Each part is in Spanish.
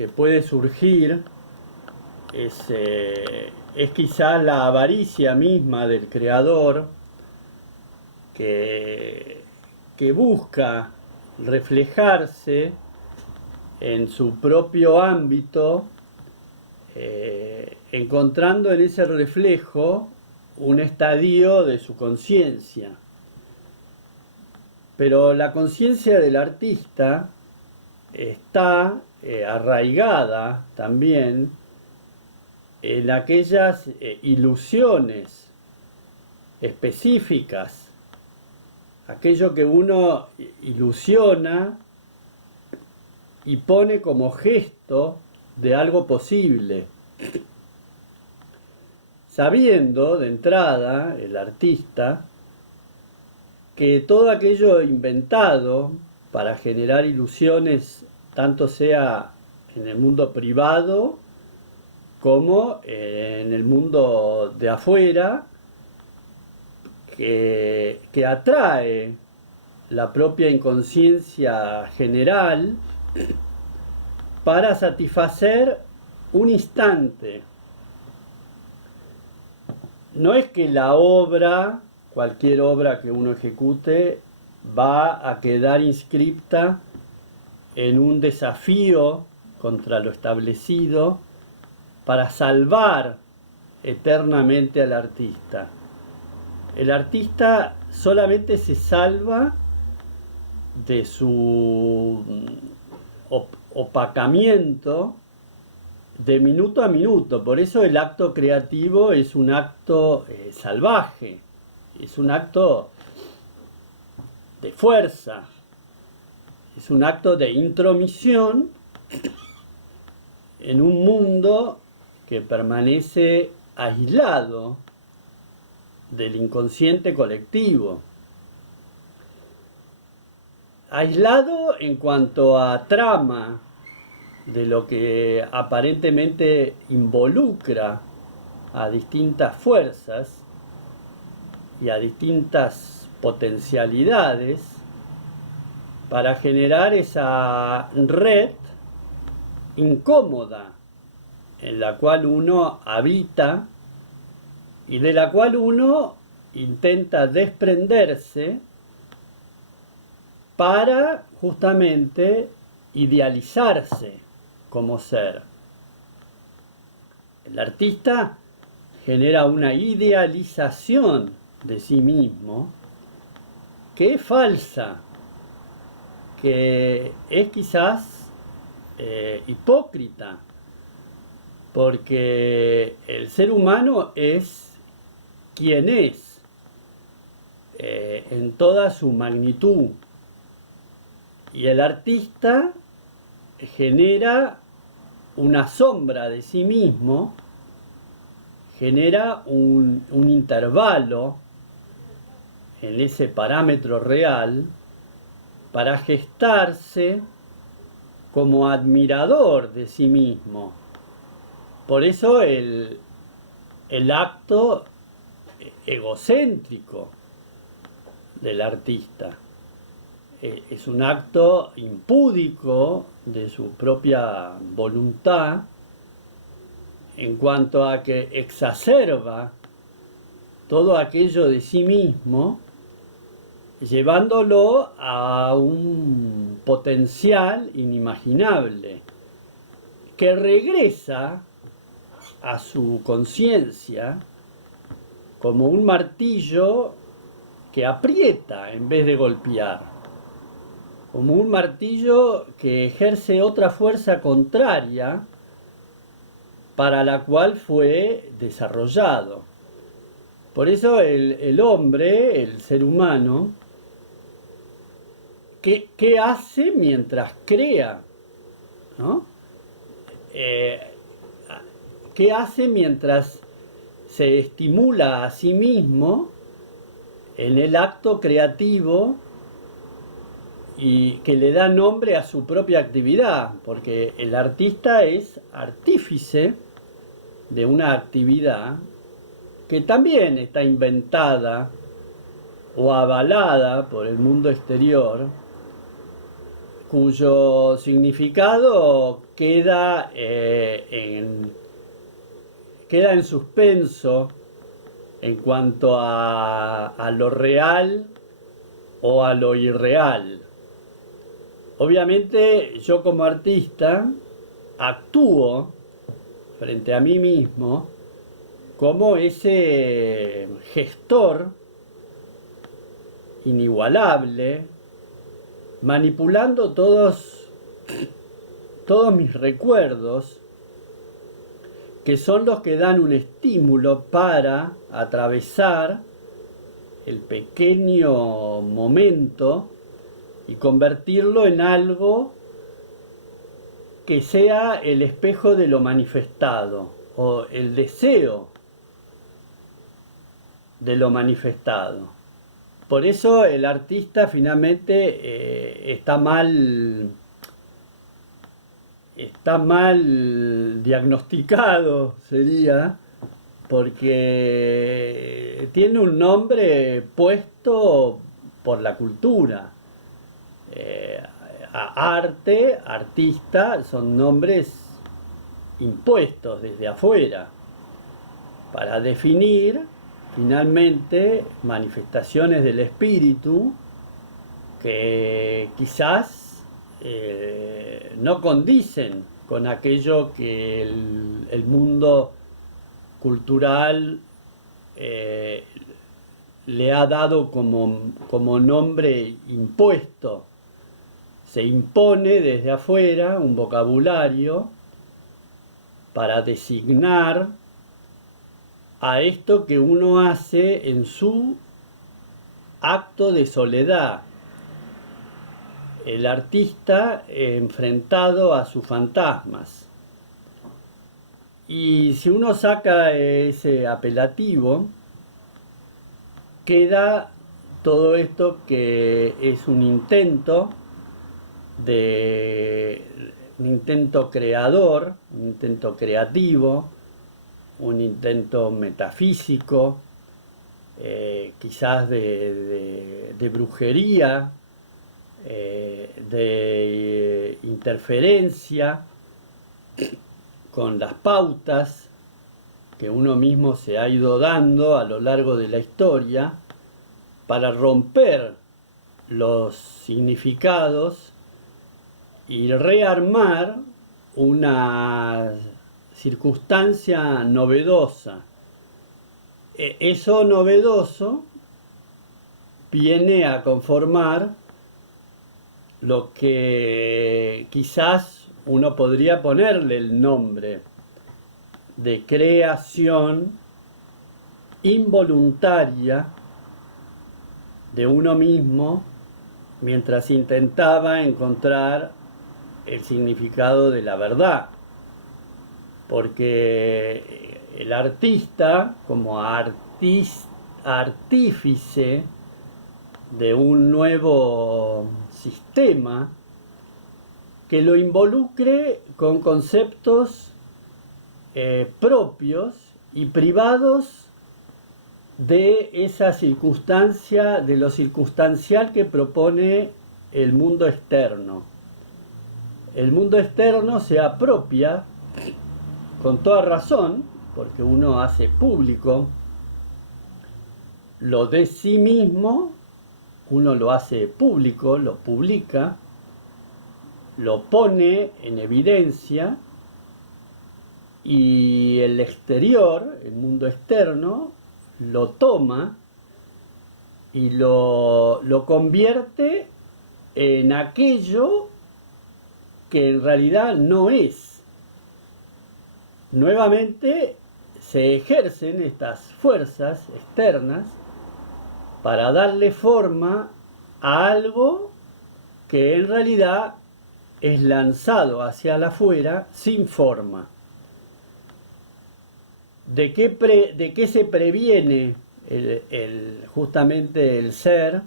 que puede surgir es quizás la avaricia misma del creador que, que busca reflejarse en su propio ámbito, encontrando en ese reflejo un estadio de su conciencia. Pero la conciencia del artista está arraigada también en aquellas ilusiones específicas, aquello que uno ilusiona y pone como gesto de algo posible, sabiendo de entrada el artista que todo aquello inventado para generar ilusiones, tanto sea en el mundo privado como en el mundo de afuera, que atrae la propia inconsciencia general para satisfacer un instante. No es que la obra, cualquier obra que uno ejecute, va a quedar inscripta en un desafío contra lo establecido para salvar eternamente al artista. El artista solamente se salva de su opacamiento de minuto a minuto. Por eso el acto creativo es un acto salvaje, es un acto de fuerza, es un acto de intromisión en un mundo que permanece aislado del inconsciente colectivo. Aislado en cuanto a trama de lo que aparentemente involucra a distintas fuerzas y a distintas potencialidades para generar esa red incómoda en la cual uno habita y de la cual uno intenta desprenderse para justamente idealizarse como ser. El artista genera una idealización de sí mismo que es falsa, que es quizás hipócrita, porque el ser humano es quien es en toda su magnitud, y el artista genera una sombra de sí mismo, genera un intervalo en ese parámetro real para gestarse como admirador de sí mismo. Por eso el acto egocéntrico del artista es un acto impúdico de su propia voluntad en cuanto a que exacerba todo aquello de sí mismo, llevándolo a un potencial inimaginable, que regresa a su conciencia como un martillo que aprieta en vez de golpear, como un martillo que ejerce otra fuerza contraria para la cual fue desarrollado. Por eso el hombre, el ser humano, ¿qué hace mientras crea? ¿No? ¿Qué hace mientras se estimula a sí mismo en el acto creativo y que le da nombre a su propia actividad? Porque el artista es artífice de una actividad que también está inventada o avalada por el mundo exterior, cuyo significado queda en suspenso en cuanto a lo real o a lo irreal. Obviamente yo como artista actúo frente a mí mismo como ese gestor inigualable, manipulando todos mis recuerdos, que son los que dan un estímulo para atravesar el pequeño momento y convertirlo en algo que sea el espejo de lo manifestado o el deseo de lo manifestado. Por eso el artista finalmente está mal diagnosticado, sería, porque tiene un nombre puesto por la cultura. Arte, artista, son nombres impuestos desde afuera para definir finalmente manifestaciones del espíritu que quizás no condicen con aquello que el mundo cultural le ha dado como nombre impuesto. Se impone desde afuera un vocabulario para designar a esto que uno hace en su acto de soledad. El artista enfrentado a sus fantasmas. Y si uno saca ese apelativo, queda todo esto que es un intento creador, un intento creativo, un intento metafísico, quizás de brujería, de interferencia con las pautas que uno mismo se ha ido dando a lo largo de la historia para romper los significados y rearmar una circunstancia novedosa. Eso novedoso viene a conformar lo que quizás uno podría ponerle el nombre de creación involuntaria de uno mismo mientras intentaba encontrar el significado de la verdad. Porque el artista, como artífice de un nuevo sistema, que lo involucre con conceptos propios y privados de esa circunstancia, de lo circunstancial que propone el mundo externo. El mundo externo se apropia, con toda razón, porque uno hace público lo de sí mismo, uno lo hace público, lo publica, lo pone en evidencia, y el exterior, el mundo externo, lo toma y lo convierte en aquello que en realidad no es. Nuevamente se ejercen estas fuerzas externas para darle forma a algo que en realidad es lanzado hacia afuera sin forma. ¿De qué se previene justamente el ser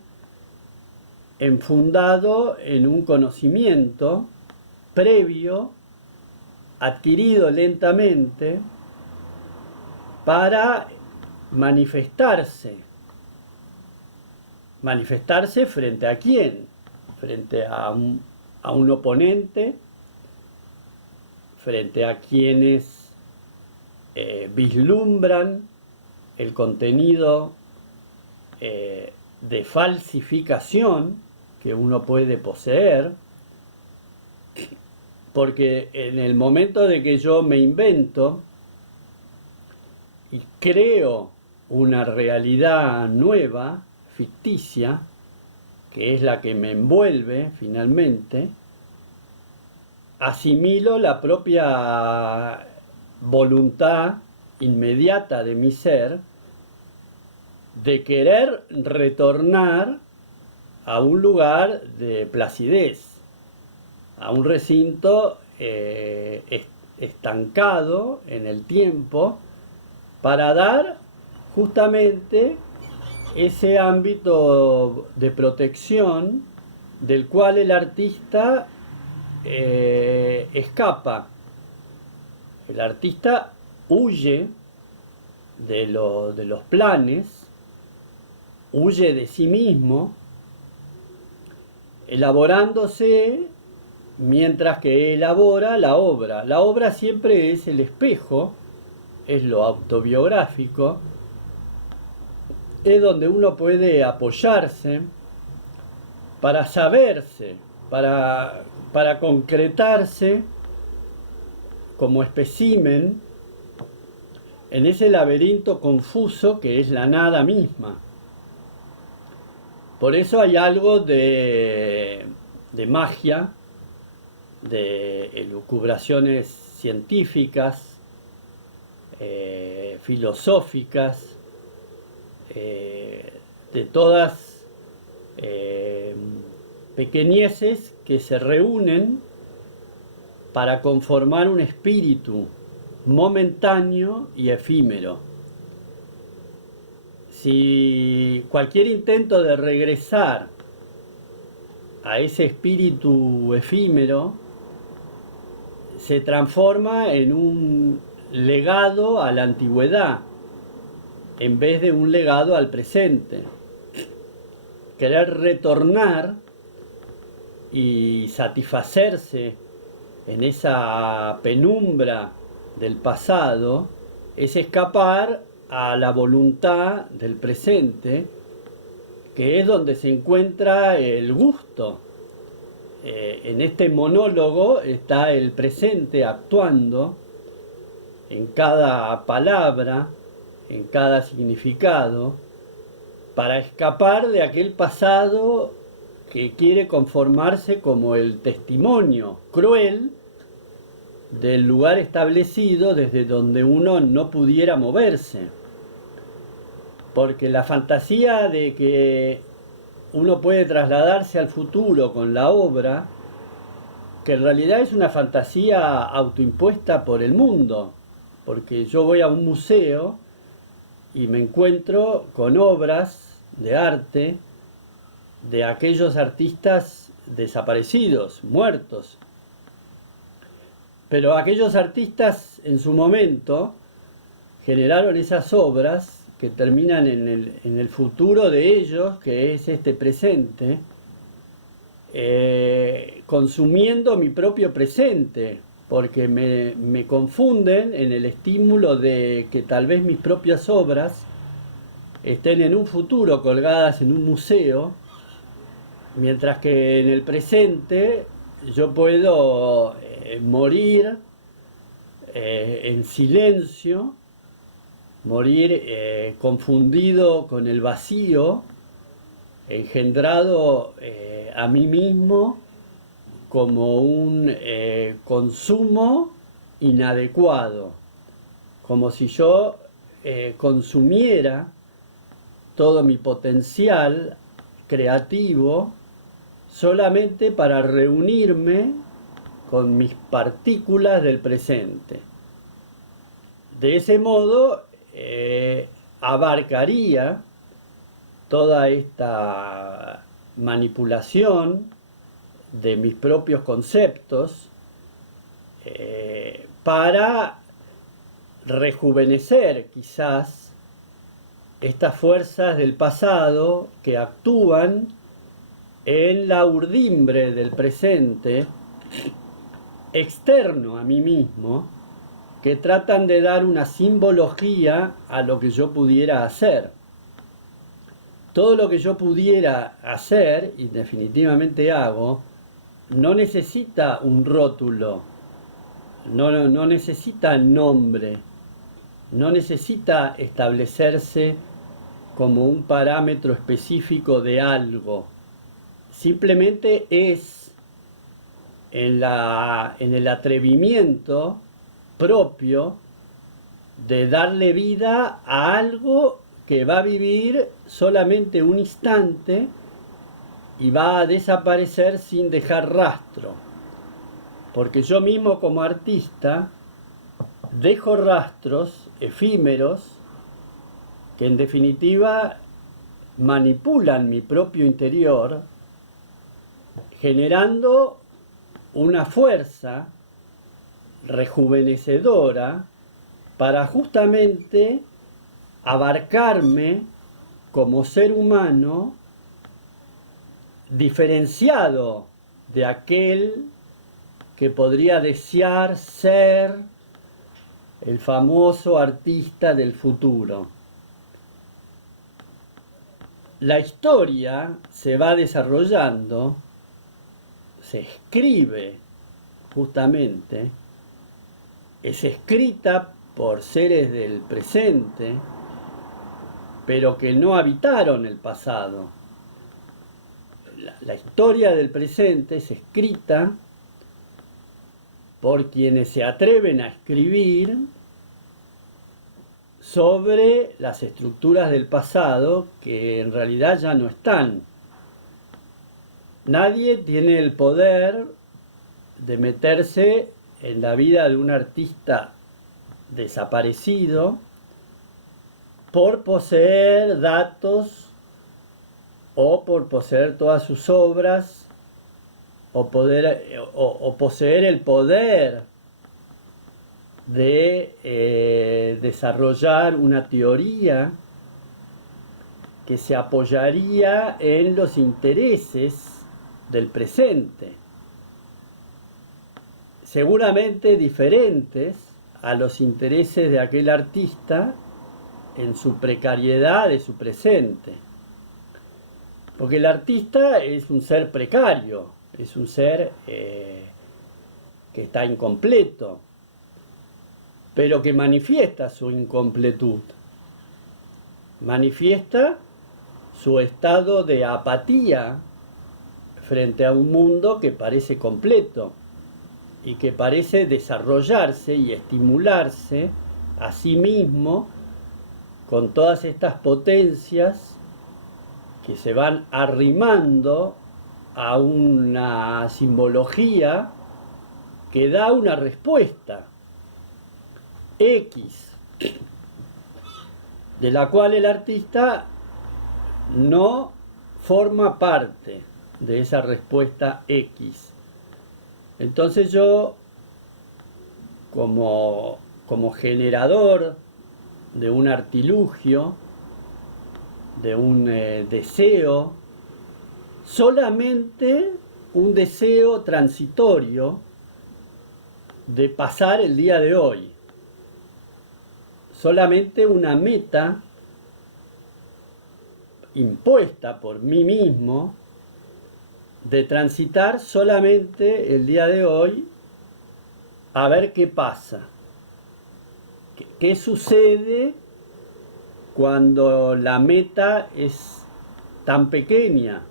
enfundado en un conocimiento previo, adquirido lentamente, para manifestarse? ¿Manifestarse frente a quién? Frente a a un oponente, frente a quienes vislumbran el contenido de falsificación que uno puede poseer, porque en el momento de que yo me invento y creo una realidad nueva, ficticia, que es la que me envuelve finalmente, asimilo la propia voluntad inmediata de mi ser de querer retornar a un lugar de placidez, a un recinto estancado en el tiempo, para dar justamente ese ámbito de protección del cual el artista escapa. El artista huye de los planes, huye de sí mismo, elaborándose mientras que elabora la obra. La obra siempre es el espejo, es lo autobiográfico, es donde uno puede apoyarse para saberse, para concretarse como espécimen en ese laberinto confuso que es la nada misma. Por eso hay algo de magia, de elucubraciones científicas, filosóficas, de todas pequeñeces que se reúnen para conformar un espíritu momentáneo y efímero. Si cualquier intento de regresar a ese espíritu efímero se transforma en un legado a la antigüedad en vez de un legado al presente. Querer retornar y satisfacerse en esa penumbra del pasado es escapar a la voluntad del presente, que es donde se encuentra el gusto. En este monólogo está el presente actuando en cada palabra, en cada significado, para escapar de aquel pasado que quiere conformarse como el testimonio cruel del lugar establecido desde donde uno no pudiera moverse. Porque la fantasía de que uno puede trasladarse al futuro con la obra, que en realidad es una fantasía autoimpuesta por el mundo, porque yo voy a un museo y me encuentro con obras de arte de aquellos artistas desaparecidos, muertos. Pero aquellos artistas en su momento generaron esas obras que terminan en el futuro de ellos, que es este presente, consumiendo mi propio presente, porque me confunden en el estímulo de que tal vez mis propias obras estén en un futuro colgadas en un museo, mientras que en el presente yo puedo morir en silencio, morir confundido con el vacío, engendrado a mí mismo como un consumo inadecuado, como si yo consumiera todo mi potencial creativo solamente para reunirme con mis partículas del presente. De ese modo abarcaría toda esta manipulación de mis propios conceptos para rejuvenecer quizás estas fuerzas del pasado que actúan en la urdimbre del presente, externo a mí mismo, que tratan de dar una simbología a lo que yo pudiera hacer. Todo lo que yo pudiera hacer, y definitivamente hago, no necesita un rótulo, no necesita nombre, no necesita establecerse como un parámetro específico de algo. Simplemente es en el atrevimiento propio de darle vida a algo que va a vivir solamente un instante y va a desaparecer sin dejar rastro. Porque yo mismo como artista dejo rastros efímeros que en definitiva manipulan mi propio interior, generando una fuerza rejuvenecedora para justamente abarcarme como ser humano diferenciado de aquel que podría desear ser el famoso artista del futuro. La historia se va desarrollando, se escribe justamente, es escrita por seres del presente, pero que no habitaron el pasado. La historia del presente es escrita por quienes se atreven a escribir sobre las estructuras del pasado que en realidad ya no están. Nadie tiene el poder de meterse en la vida de un artista desaparecido por poseer datos o por poseer todas sus obras o poseer el poder de desarrollar una teoría que se apoyaría en los intereses del presente, seguramente diferentes a los intereses de aquel artista en su precariedad de su presente. Porque el artista es un ser precario, es un ser que está incompleto, pero que manifiesta su incompletud, manifiesta su estado de apatía frente a un mundo que parece completo y que parece desarrollarse y estimularse a sí mismo con todas estas potencias que se van arrimando a una simbología que da una respuesta X, de la cual el artista no forma parte de esa respuesta X. Entonces yo, como generador de un artilugio, de un deseo, solamente un deseo transitorio de pasar el día de hoy, solamente una meta impuesta por mí mismo de transitar solamente el día de hoy a ver qué pasa, qué sucede cuando la meta es tan pequeña,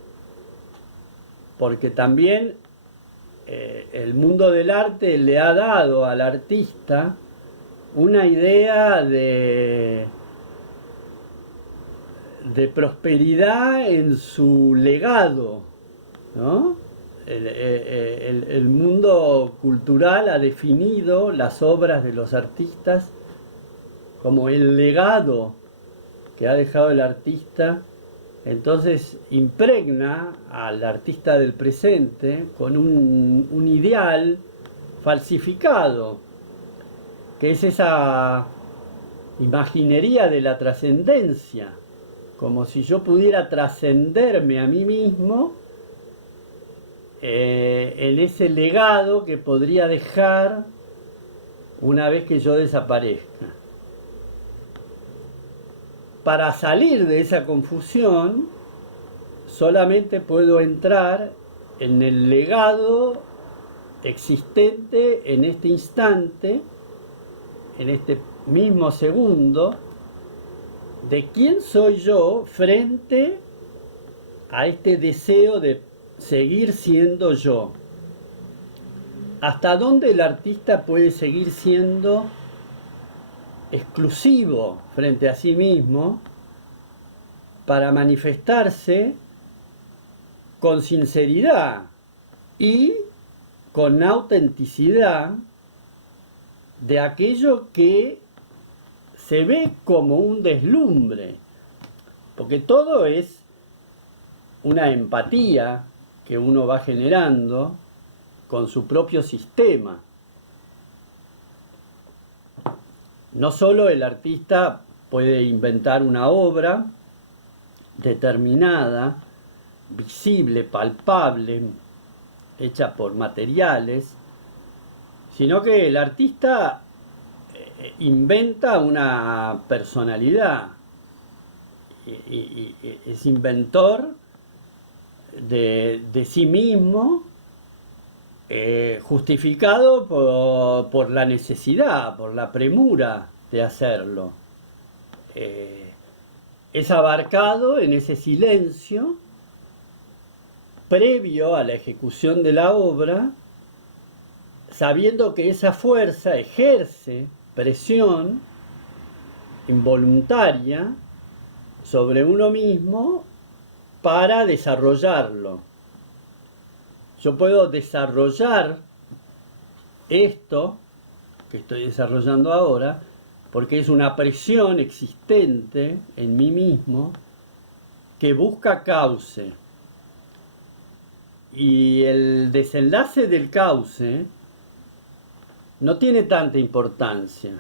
porque también el mundo del arte le ha dado al artista una idea de prosperidad en su legado, ¿no? El mundo cultural ha definido las obras de los artistas como el legado que ha dejado el artista. Entonces impregna al artista del presente con un ideal falsificado, que es esa imaginería de la trascendencia, como si yo pudiera trascenderme a mí mismo en ese legado que podría dejar una vez que yo desaparezca. Para salir de esa confusión, solamente puedo entrar en el legado existente en este instante, en este mismo segundo, de quién soy yo frente a este deseo de seguir siendo yo. ¿Hasta dónde el artista puede seguir siendo exclusivo frente a sí mismo para manifestarse con sinceridad y con autenticidad de aquello que se ve como un deslumbre? Porque todo es una empatía que uno va generando con su propio sistema. No solo el artista puede inventar una obra determinada, visible, palpable, hecha por materiales, sino que el artista inventa una personalidad, y es inventor de sí mismo, justificado por la necesidad, por la premura de hacerlo. Es abarcado en ese silencio previo a la ejecución de la obra, sabiendo que esa fuerza ejerce presión involuntaria sobre uno mismo para desarrollarlo. Yo puedo desarrollar esto que estoy desarrollando ahora porque es una presión existente en mí mismo que busca cauce. Y el desenlace del cauce no tiene tanta importancia.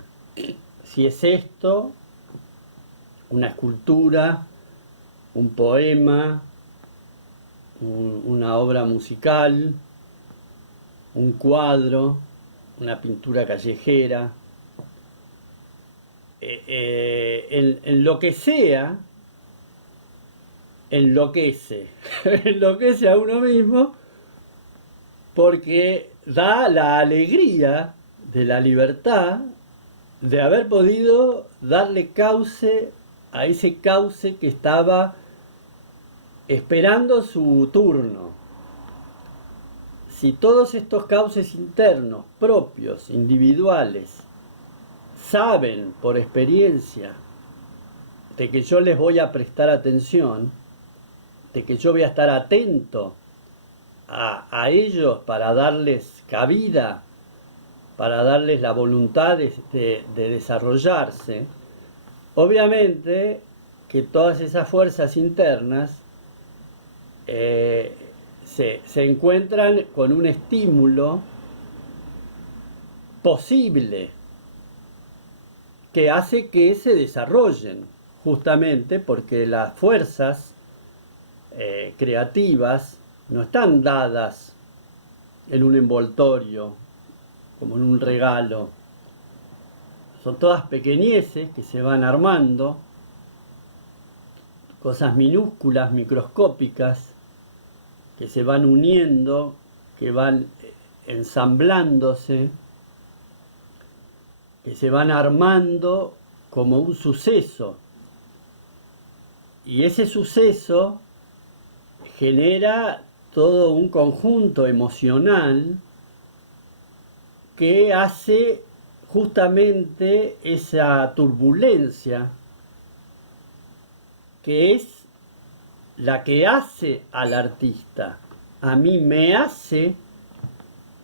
Si es esto, una escultura, un poema, una obra musical, un cuadro, una pintura callejera, en lo que sea, enloquece, enloquece a uno mismo porque da la alegría de la libertad de haber podido darle cauce a ese cauce que estaba esperando su turno. Si todos estos cauces internos, propios, individuales, saben por experiencia de que yo les voy a prestar atención, de que yo voy a estar atento a ellos para darles cabida, para darles la voluntad de desarrollarse, obviamente que todas esas fuerzas internas se encuentran con un estímulo posible que hace que se desarrollen, justamente porque las fuerzas creativas no están dadas en un envoltorio, como en un regalo. Son todas pequeñeces que se van armando, cosas minúsculas, microscópicas, que se van uniendo, que van ensamblándose, que se van armando como un suceso. Y ese suceso genera todo un conjunto emocional que hace justamente esa turbulencia que es la que hace al artista. A mí me hace,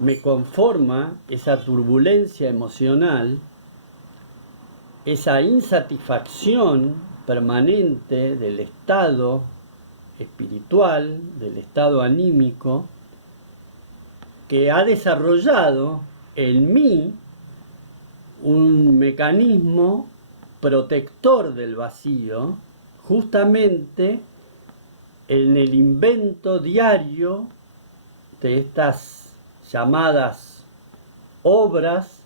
me conforma esa turbulencia emocional, esa insatisfacción permanente del estado espiritual, del estado anímico, que ha desarrollado en mí un mecanismo protector del vacío, justamente en el invento diario de estas llamadas obras,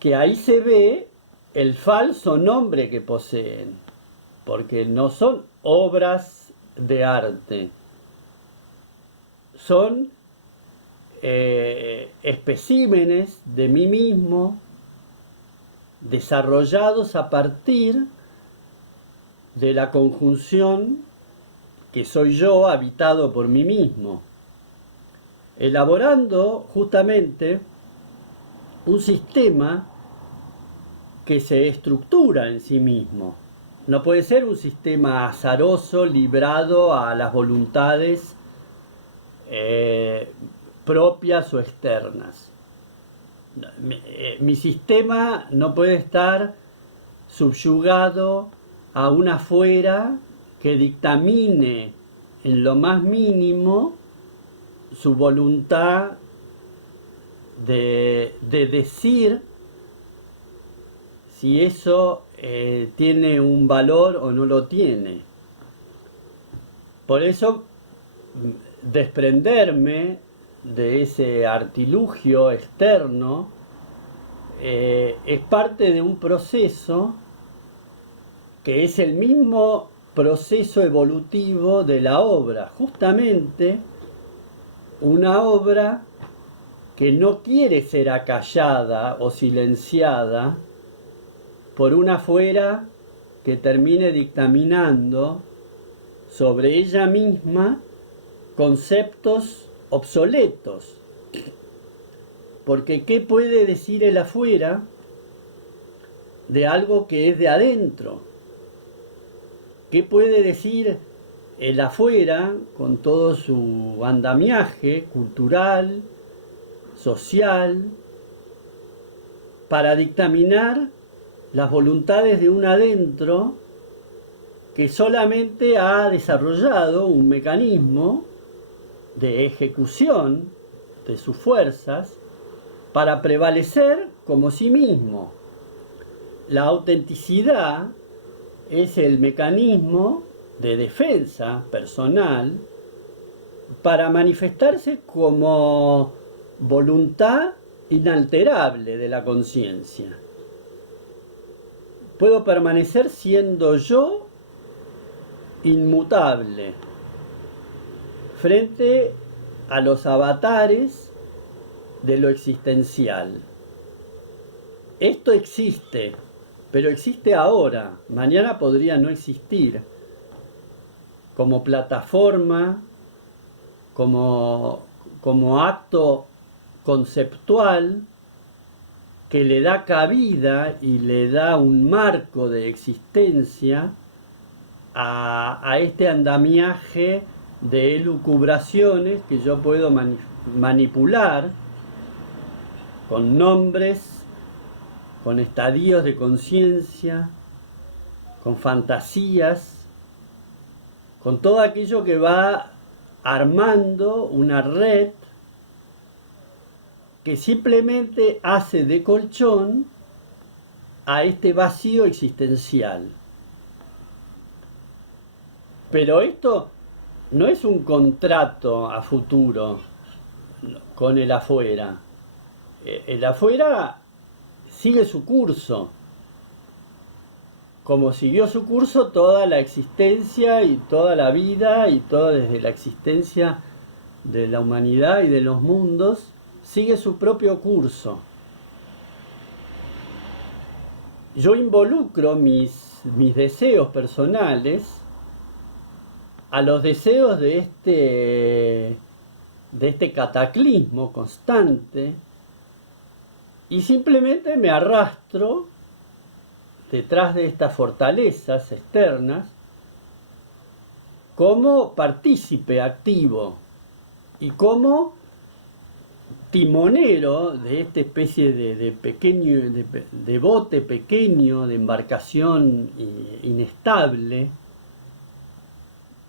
que ahí se ve el falso nombre que poseen, porque no son obras de arte, son especímenes de mí mismo, desarrollados a partir de la conjunción que soy yo, habitado por mí mismo, elaborando justamente un sistema que se estructura en sí mismo. No puede ser un sistema azaroso, librado a las voluntades propias o externas. Mi sistema no puede estar subyugado a una afuera que dictamine en lo más mínimo su voluntad de decir si eso tiene un valor o no lo tiene. Por eso, desprenderme de ese artilugio externo es parte de un proceso que es el mismo proceso evolutivo de la obra, justamente una obra que no quiere ser acallada o silenciada por una afuera que termine dictaminando sobre ella misma conceptos obsoletos. Porque ¿qué puede decir el afuera de algo que es de adentro? ¿Qué puede decir el afuera con todo su andamiaje cultural, social, para dictaminar las voluntades de un adentro que solamente ha desarrollado un mecanismo de ejecución de sus fuerzas para prevalecer como sí mismo? La autenticidad es el mecanismo de defensa personal para manifestarse como voluntad inalterable de la conciencia. Puedo permanecer siendo yo inmutable frente a los avatares de lo existencial. Esto existe, pero existe ahora, mañana podría no existir, como plataforma, como acto conceptual que le da cabida y le da un marco de existencia a este andamiaje de elucubraciones que yo puedo manipular con nombres, con estadios de conciencia, con fantasías, con todo aquello que va armando una red que simplemente hace de colchón a este vacío existencial. Pero esto no es un contrato a futuro con el afuera. El afuera sigue su curso, como siguió su curso toda la existencia y toda la vida y toda desde la existencia de la humanidad y de los mundos, sigue su propio curso. Yo involucro mis deseos personales a los deseos de este cataclismo constante y simplemente me arrastro detrás de estas fortalezas externas como partícipe activo y como timonero de esta especie de pequeño de bote pequeño, de embarcación inestable,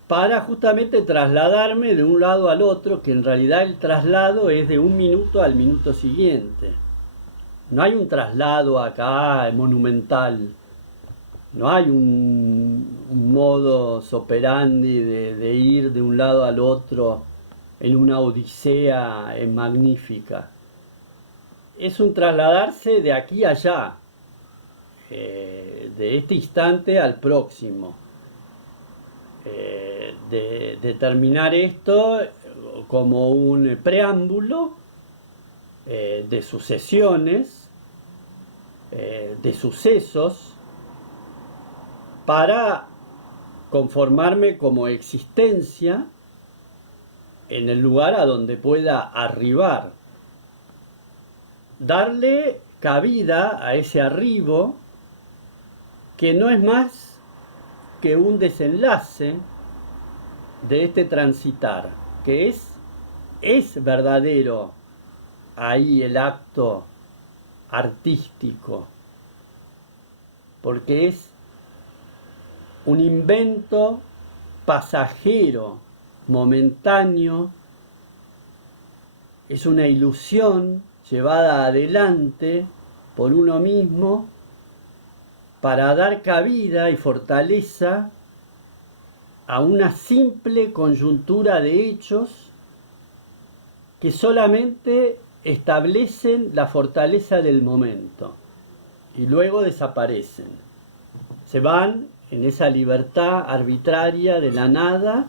para justamente trasladarme de un lado al otro, que en realidad el traslado es de un minuto al minuto siguiente. No hay un traslado acá monumental, no hay un modus operandi de ir de un lado al otro en una odisea magnífica. Es un trasladarse de aquí a allá, de este instante al próximo. De terminar esto como un preámbulo de sucesiones, de sucesos, para conformarme como existencia en el lugar a donde pueda arribar. Darle cabida a ese arribo que no es más que un desenlace de este transitar, que es verdadero ahí el acto artístico, porque es un invento pasajero, momentáneo, es una ilusión llevada adelante por uno mismo para dar cabida y fortaleza a una simple coyuntura de hechos que solamente establecen la fortaleza del momento y luego desaparecen. Se van en esa libertad arbitraria de la nada